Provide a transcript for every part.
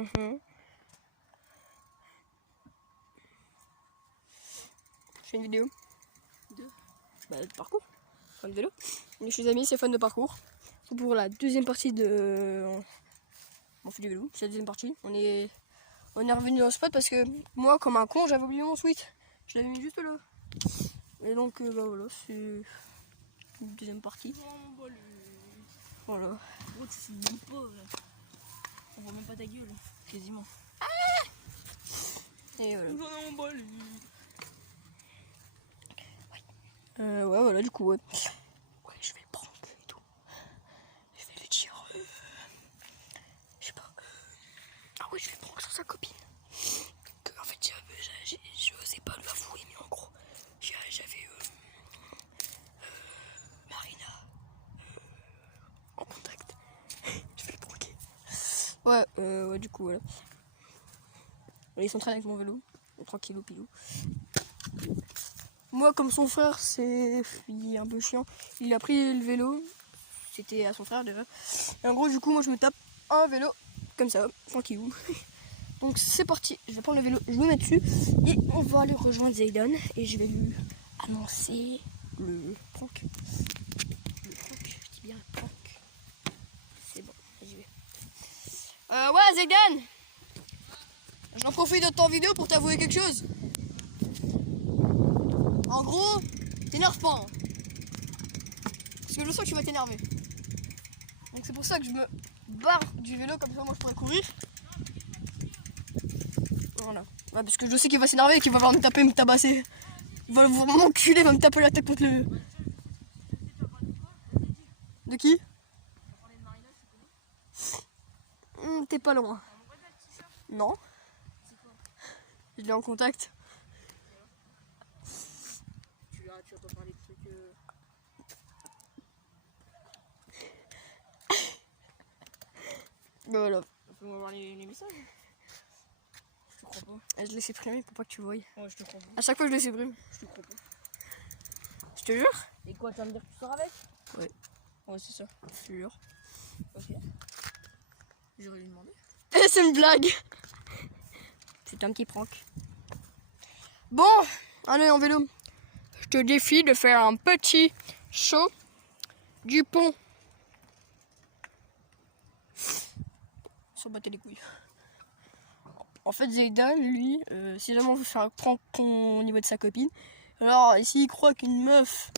Je fais une vidéo de parcours, fan de vélo. On est chez les amis, c'est fan de parcours. Pour la deuxième partie de... On fait du vélo, c'est la deuxième partie. On est revenu dans le spot parce que moi, comme un con, j'avais oublié mon switch. Je l'avais mis juste là. Et donc, bah voilà, c'est une deuxième partie. Voilà. Oh, tu filmes même pas. On voit même pas ta gueule, quasiment. Et voilà. J'en ai emballé. Ouais, voilà, du coup, ouais. Ouais, je vais le prank et tout. Je vais lui dire. Je sais pas. Ah ouais, je vais le prank sur sa copine. Que, en fait, je osais pas lui avouer, mais en gros, j'avais Marina en contact. Je vais le pranker. Ouais, du coup, voilà. Il s'entraîne avec mon vélo. Tranquillou pilou. Moi, comme son frère, il est un peu chiant. Il a pris le vélo. C'était à son frère déjà. Et en gros, du coup, moi, je me tape un vélo comme ça, tranquillou. Donc, c'est parti. Je vais prendre le vélo, je me mets dessus. Et on va aller rejoindre Zaydan. Et je vais lui annoncer le prank. Le prank, je dis bien le prank. C'est bon, j'y vais. Ouais, Zaydan! J'en profite de ton vidéo pour t'avouer quelque chose. En gros, t'énerve pas. Hein. Parce que je sens que tu vas t'énerver. Donc c'est pour ça que je me barre du vélo, comme ça moi je pourrais courir. Voilà. Ouais, parce que je sais qu'il va s'énerver et qu'il va vouloir me taper, me tabasser. Il va m'enculer, il va me taper la tête contre le... De qui? T'es pas loin. Non. Je l'ai en contact. Tu entends parler de trucs. Voilà. On va voir les messages. Je te crois pas. Je laisse supprimer pour pas que tu voyes. Ouais, je te crois pas. À chaque fois je le supprime. Je te crois pas. Je te jure. Et quoi, tu vas me dire que tu sors avec? Ouais. Ouais, c'est ça. Je te jure. Ok. J'aurais lui demandé. C'est une blague. C'est un petit prank. Bon, allez en vélo. Je te défie de faire un petit saut du pont. Sans battre les couilles. En fait, Zaydan, lui, si jamais on veut faire un prank au niveau de sa copine, alors s'il croit qu'une meuf,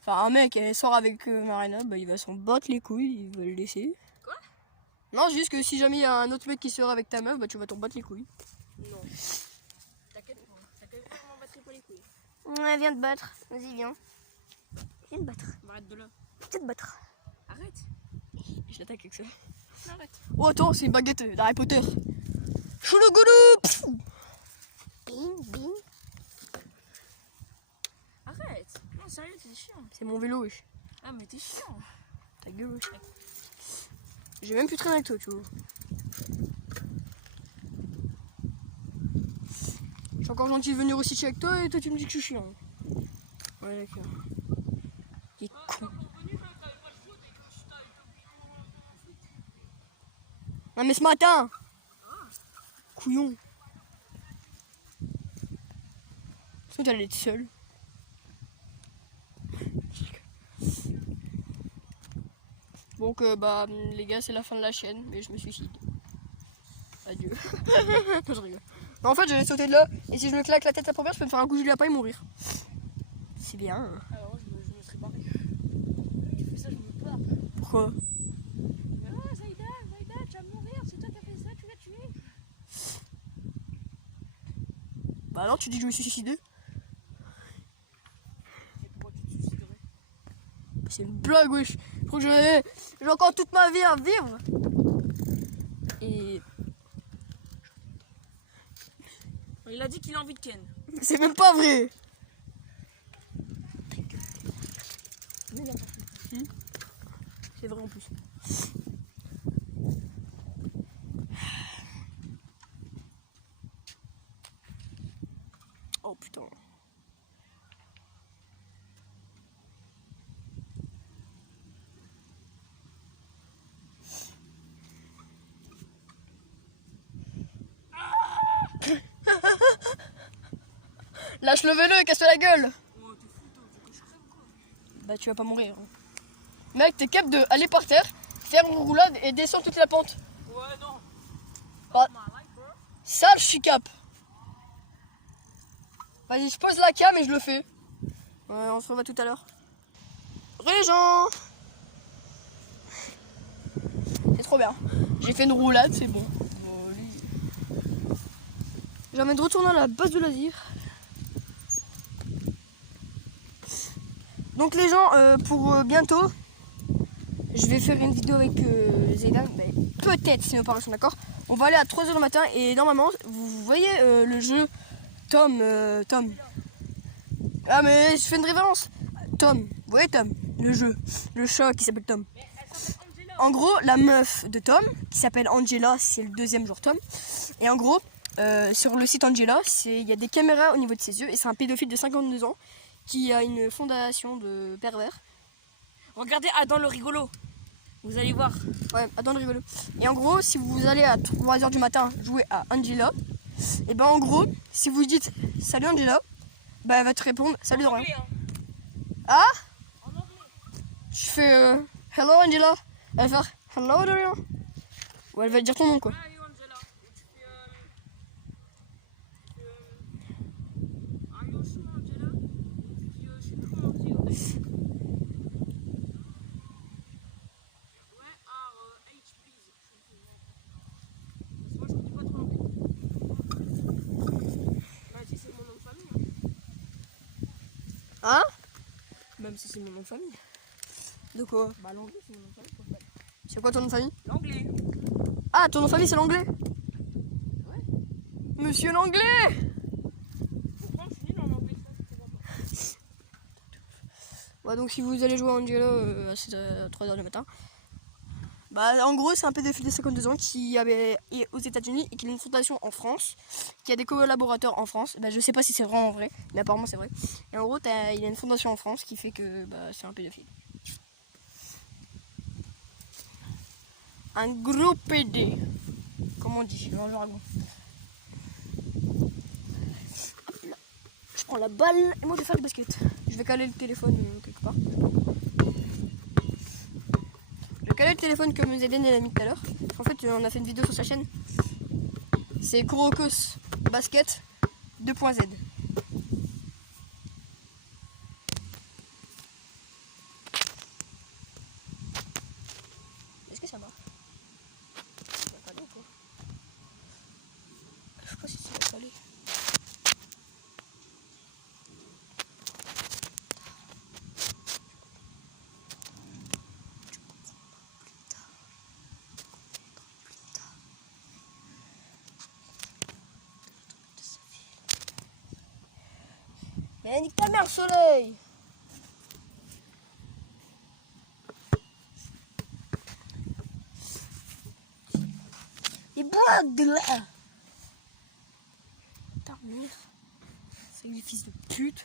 enfin un mec, elle sort avec Marina, bah il va s'en battre les couilles, il va le laisser. Quoi? Non, juste que si jamais il y a un autre mec qui sort avec ta meuf, bah tu vas t'en battre les couilles. Non. T'inquiète pas, on m'en battrait pas les couilles. Ouais, viens te battre. Vas-y, viens. Viens te battre. Arrête de là. Viens te battre. Arrête. Je l'attaque avec ça. Arrête. Oh, attends, c'est une baguette d'Harry Potter. Choulougoulou. Bing, bing. Arrête. Non, sérieux, t'es chiant. C'est mon vélo, wesh. Ah, mais t'es chiant. Ta gueule, wesh. J'ai même plus traîné avec toi, tu vois. Je suis encore gentil de venir aussi chier avec toi et toi tu me dis que je suis chiant. Ouais, d'accord. Il est con. Non mais ce matin. Couillon. Sinon t'allais être seul. Donc bah les gars, c'est la fin de la chaîne, mais je me suicide. Adieu. Non, je rigole. Mais en fait j'allais sauter de là, et si je me claque la tête à première, je peux me faire un coup de lapin et mourir. C'est bien. Hein. Alors, je me serais barré. Tu fais ça, je me pars. Pourquoi? Ah, Zaydan, tu vas mourir. C'est toi qui as fait ça, tu l'as tué. Bah alors tu dis que je me suis suicidé? Et pourquoi tu te suiciderais? C'est une blague, wesh. Je crois que j'ai encore toute ma vie à vivre. Et Il a dit qu'il a envie de Ken. c'est même pas vrai. C'est vrai en plus. Oh putain. Lâche le vélo et casse-toi la gueule. Oh, t'es fou, toi, tu veux que je crève ou quoi? Bah tu vas pas mourir. Mec, t'es capable de aller par terre, faire une roulade et descendre toute la pente. Ouais, non. Bah, My life, bro. ça, je suis cap. Vas-y, je pose la cam et je le fais. Ouais, on se revoit tout à l'heure. Les gens, c'est trop bien. J'ai fait une roulade, c'est bon. J'ai envie de retourner à la base de loisirs. Donc les gens, pour bientôt, je vais faire une vidéo avec Zaydan, mais peut-être si mes parents sont d'accord. On va aller à 3h du matin et normalement, vous voyez le jeu Tom. Ah mais je fais une référence. Tom, vous voyez Tom, le jeu, le chat qui s'appelle Tom. Mais elle s'appelle Angela. En gros, la meuf de Tom, qui s'appelle Angela, c'est le deuxième jour Tom. Et en gros, sur le site Angela, il y a des caméras au niveau de ses yeux et c'est un pédophile de 52 ans qui a une fondation de pervers. Regardez Adam le rigolo. Vous allez voir. Ouais, Adam le rigolo. Et en gros, si vous allez à 3h du matin jouer à Angela, et ben en gros, si vous dites salut Angela, bah elle va te répondre salut de rien. Anglais, hein. Ah, En anglais. je fais hello Angela, elle va faire hello de rien. Ou elle va te dire ton nom quoi. Where are you, Angela? Et tu fais, are you sure, Angela? Et tu dis, je sais plus comment dire. Where are H, please? Parce que moi, je connais pas trop anglais. Bah, si c'est mon nom de famille. Hein? Même si c'est mon nom de famille. De quoi? Bah, l'anglais, c'est mon nom de famille. Quoi. C'est quoi ton nom de famille? L'anglais. Ah, ton nom de famille c'est l'anglais? Ouais. Monsieur l'anglais! Pourquoi je suis nul en anglais, ça, je comprends pas. Ouais, donc si vous allez jouer à Angela à 3h du matin, bah en gros c'est un pédophile de 52 ans qui est aux États-Unis et qui a une fondation en France, qui a des collaborateurs en France. Bah, je sais pas si c'est vraiment vrai, mais apparemment c'est vrai. Et en gros, il a une fondation en France qui fait que bah, c'est un pédophile. Un gros PD, comme on dit dans le jargon. Hop là. Je prends la balle et moi je vais faire du basket. Je vais caler le téléphone quelque part. Je vais caler le téléphone comme Zeden l'a mis tout à l'heure. En fait, on a fait une vidéo sur sa chaîne. C'est Kurokos Basket 2.Z. Est-ce que ça marche? Ça va caler ou quoi? Je sais pas si ça va caler. Mais nique ta mère, soleil! Et bois de là! Putain, merde! C'est des fils de pute!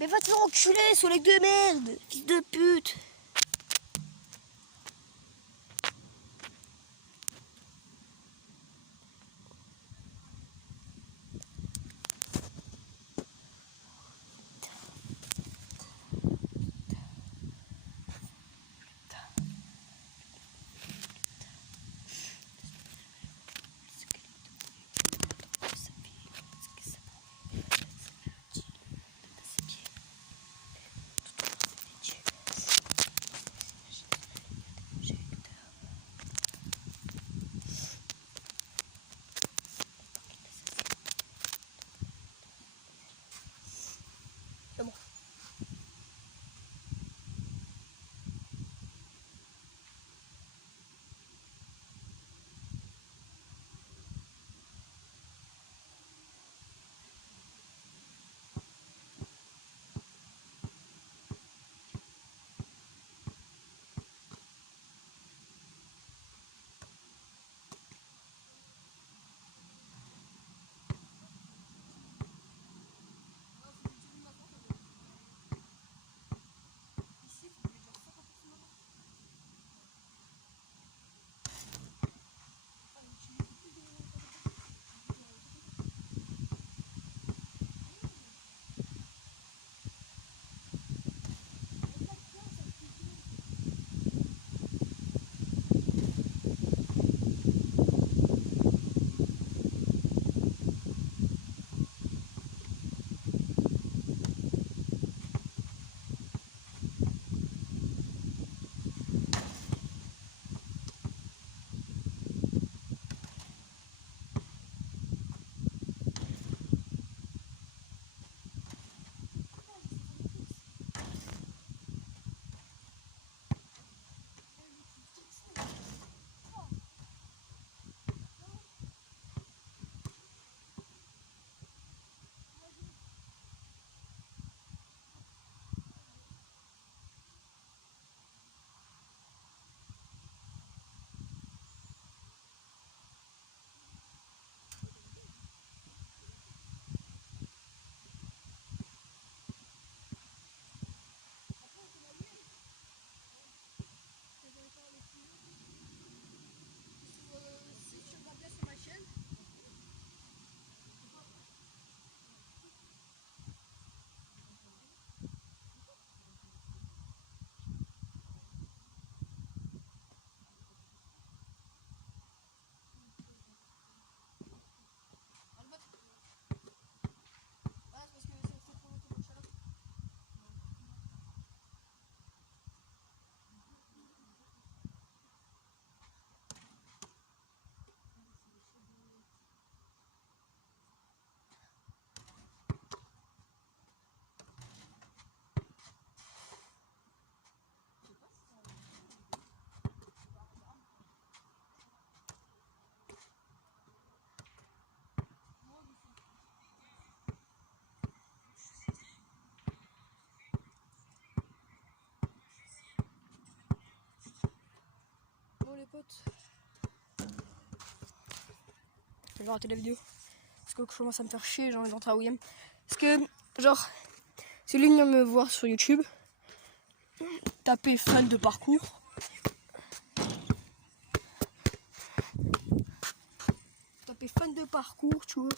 Mais va te faire enculer, soleil de merde! Fils de pute! pote. Je vais arrêter la vidéo. Parce que je commence à me faire chier, j'ai envie d'entrer à William. Parce que, genre, si vous voulez venir me voir sur YouTube, tapez fan de parcours. Tapez fan de parcours, tu vois.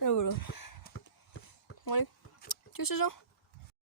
Et voilà. Bon allez, tu sais ça?